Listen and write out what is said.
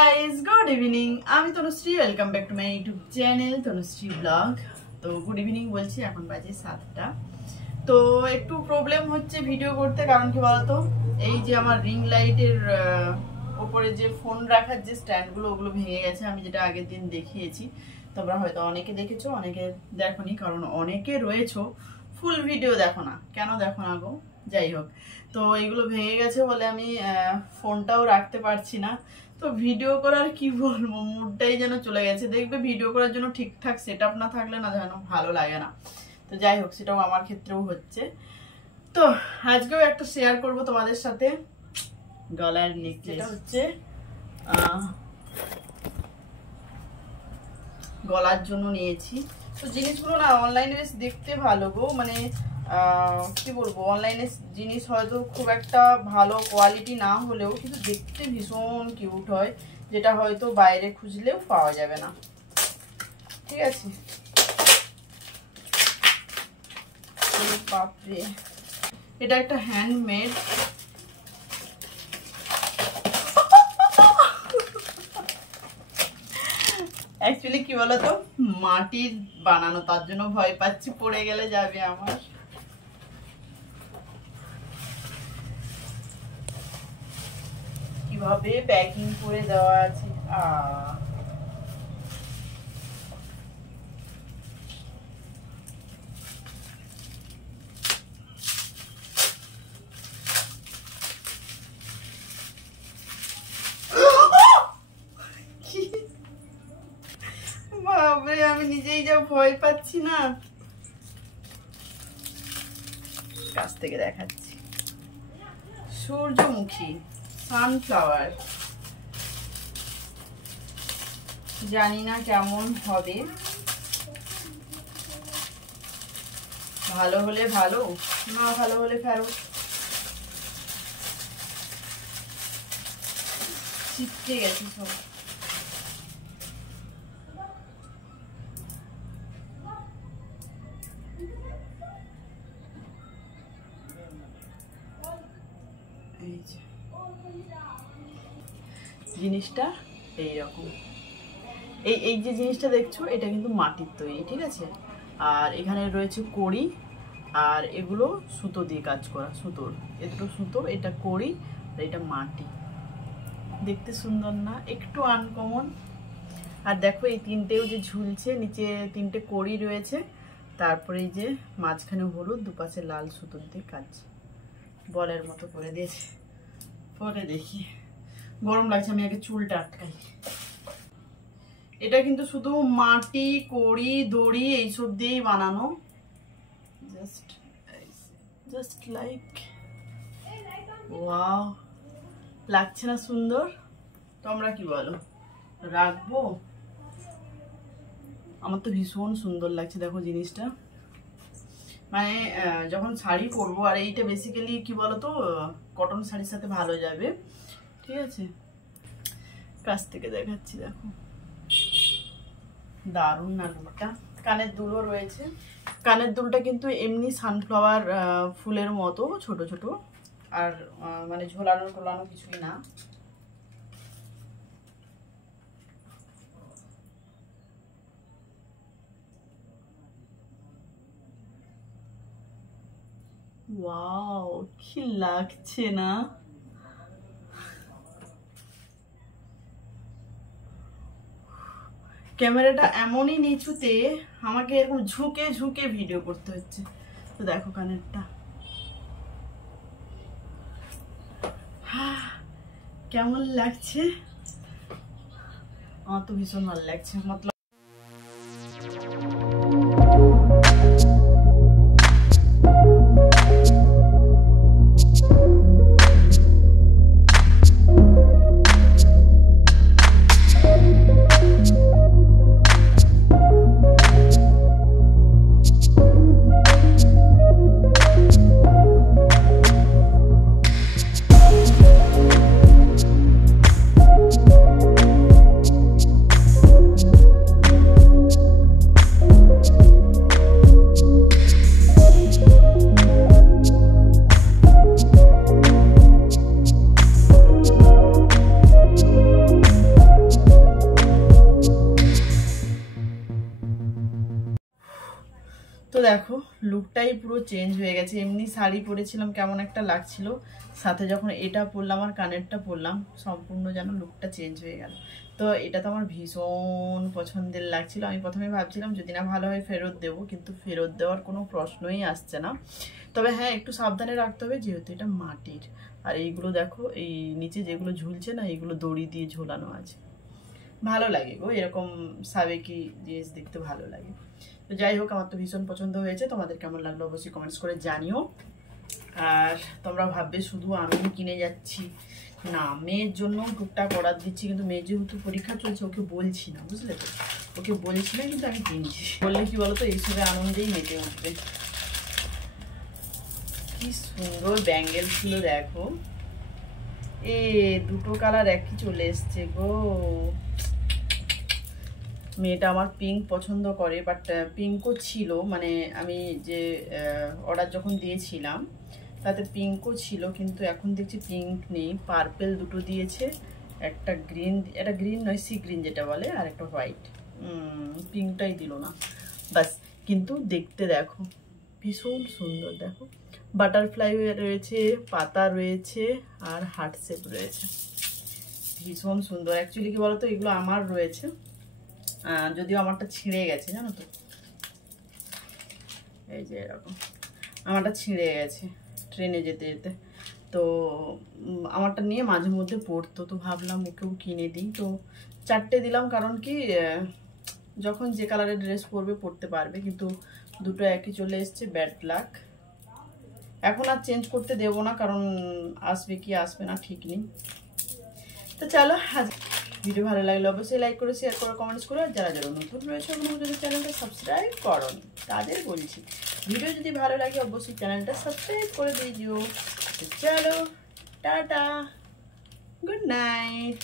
Guys, good evening. আমি Tanushree, welcome back to my YouTube channel Tanushree vlog. তো good evening বলছি, এখন বাজে 7টা। তো একটু প্রবলেম হচ্ছে ভিডিও করতে, কারণ কি বলতো, এই যে আমার রিং লাইটের ওপরে যে ফোন রাখার যে স্ট্যান্ডগুলো, ওগুলো ভেঙে গেছে। আমি যেটা আগের দিন দেখিয়েছি, তোমরা হয়তো অনেকে দেখেছো, অনেকে দেখোনি, কারণ অনেকে রয়েছো ফুল ভিডিও দেখো না। কেন দেখো না গো? যাই হোক, তো এগুলো ভেঙে গেছে বলে আমি ফোনটাও রাখতে পারছি না। তো ভিডিও করার কি বলবো, মুডটাই যেন চলে গেছে। দেখবে ভিডিও করার জন্য ঠিকঠাক সেট আপ না থাকলে না যেন ভালো লাগে না। তো যাই হোক, সেটাও আমার ক্ষেত্রেও হচ্ছে। তো আজকেও একটা শেয়ার করব তোমাদের সাথে। গলার নেকলেস হচ্ছে গলার জন্য নিয়েছি। তো জিনিসগুলো না অনলাইনে বেশ দেখতে ভালো গো, মানে কি বলবো, অনলাইনে জিনিস হয়তো খুব একটা ভালো কোয়ালিটি না হলেও কিন্তু দেখতে ভীষণ কিউট হয়, যেটা হয়তো বাইরে খুঁজলেও পাওয়া যাবে না। ঠিক আছে, বাপরে, এটা একটা হ্যান্ডমেড। অ্যাকচুয়ালি কি বলতো, মাটির বানানো, তার জন্য ভয় পাচ্ছি পড়ে গেলে যাবে আমার। কিভাবে প্যাকিং করে দেওয়া আছে, বাবরে, আমি নিজেই যা ভয় পাচ্ছি না। কাছ থেকে দেখাচ্ছি, সূর্যমুখী সানফ্লাওয়ার। জানি না কেমন হবে, ভালো হলে ভালো, না ভালো হলে ফেরত। চিপকে গেছে সব। জিনিসটা এইরকম, এই যে জিনিসটা দেখছো, এটা কিন্তু মাটির তৈরি, ঠিক আছে। আর এখানে রয়েছে কড়ি, আর এগুলো সুতো দিয়ে কাজ করা, সুতোর, এ দুটো সুতো, এটা কড়ি আর এটা মাটি। দেখতে সুন্দর না? একটু আনকমন। আর দেখো, এই তিনটেও যে ঝুলছে, নিচে তিনটে কড়ি রয়েছে, তারপরে এই যে মাঝখানে হলুদ, দুপাশে লাল সুতোর দিয়ে কাজ, বলের মতো করে দিয়েছে। পরে দেখি, গরম লাগছে, আমি আগে চুলটা আটকাই। এটা কিন্তু শুধু মাটি, কড়ি, দড়ি এইসব দিয়েই বানানো। জাস্ট লাইক, ওয়াও, লাগছে না সুন্দর? তোমরা কি বলো, রাখবো? আমার তো ভীষণ সুন্দর লাগছে। দেখো জিনিসটা, মানে যখন শাড়ি পরবো, আর এইটা বেসিক্যালি কি বলতো, কটন শাড়ির সাথে ভালো যাবে। ঠিক আছে, কাছ থেকে দেখাচ্ছি, দেখো দারুণ না লুকটা। কানের দুলও রয়েছে। কানের দুলটা কিন্তু এমনি সানফ্লাওয়ার ফুলের মতো ছোট ছোট, আর মানে ঝোলানো টোলানো কিছুই না। ওয়াও, কি লাগছে না? ক্যামেরাটা এমনই নিচুতে, আমাকে এরকম ঝুঁকে ঝুঁকে ভিডিও করতে হচ্ছে। তো দেখো কানেরটা কেমন লাগছে? আমার তো ভীষণ ভালো লাগছে। মতলব তো দেখো লুকটাই পুরো চেঞ্জ হয়ে গেছে। এমনি শাড়ি পরেছিলাম কেমন একটা লাগছিল, সাথে যখন এটা পরলাম আর কানেরটা পরলাম সম্পূর্ণ যেন লুকটা চেঞ্জ হয়ে গেল। তো এটা তো আমার ভীষণ পছন্দের লাগছিল। আমি প্রথমে ভাবছিলাম যদি না ভালো হয় ফেরত দেবো, কিন্তু ফেরত দেওয়ার কোনো প্রশ্নই আসছে না। তবে হ্যাঁ একটু সাবধানে রাখতে হবে যেহেতু এটা মাটির। আর এইগুলো দেখো এই নিচে যেগুলো ঝুলছে না, এইগুলো দড়ি দিয়ে ঝোলানো আছে। ভালো লাগে গো এরকম সাবেকি জিনিস দেখতে ভালো লাগে। তো যাই হোক আমার তো ভীষণ পছন্দ হয়েছে, তোমাদের কেমন লাগলো অবশ্যই কমেন্টস করে জানিও। আর তোমরা ভাববে শুধু আমি কিনে যাচ্ছি, না মেয়ের জন্য টুকটাক অর্ডার দিচ্ছি, কিন্তু মেয়ের যেহেতু পরীক্ষা চলছে ওকে বলছি না, বুঝলে তো, ওকে বলছি না কিন্তু আমি কিনছি। বললে কি বলতো এইসবে আনন্দেই মেতে উঠবে। কি সুন্দর ব্যাঙ্গেল ছিল দেখো, এ দুটো কালার একই চলে এসছে গো। মেয়েটা আমার পিঙ্ক পছন্দ করে, বাট পিঙ্কও ছিল, মানে আমি যে অর্ডার যখন দিয়েছিলাম তাতে পিঙ্কও ছিল, কিন্তু এখন দেখছি পিঙ্ক নেই, পার্পেল দুটো দিয়েছে, একটা গ্রিন, এটা গ্রিন নয় সি গ্রিন যেটা বলে, আর একটা হোয়াইট। পিঙ্কটাই দিল না বাস। কিন্তু দেখতে দেখো ভীষণ সুন্দর, দেখো বাটারফ্লাই রয়েছে, পাতা রয়েছে, আর হার্ট শেপ রয়েছে, ভীষণ সুন্দর। অ্যাকচুয়ালি কি বলতো এগুলো আমার রয়েছে, যদিও আমারটা ছিঁড়ে গেছে জানো তো, এই যে এরকম আমারটা ছিঁড়ে গেছে ট্রেনে যেতে যেতে। তো আমারটা নিয়ে মাঝে মধ্যে পড়তো, তো ভাবলাম ওকেও কিনে দিই। তো 4টে দিলাম, কারণ কি যখন যে কালারের ড্রেস পরবে পরতে পারবে, কিন্তু দুটো একই চলে এসছে, ব্যাড লাক। এখন আর চেঞ্জ করতে দেবো না, কারণ আসবে কি আসবে না ঠিক নেই। তো চলো আজ ভিডিও ভালো লাগলে অবশ্যই লাইক করে শেয়ার করো, কমেন্টস করো। আর যারা যারা নতুন রয়েছে ওগুলো যদি চ্যানেলটা সাবস্ক্রাইব করো তাদের বলছি ভিডিও যদি ভালো লাগে অবশ্যই চ্যানেলটা সাবস্ক্রাইব করে দিও। চলো টাটা, গুড নাইট।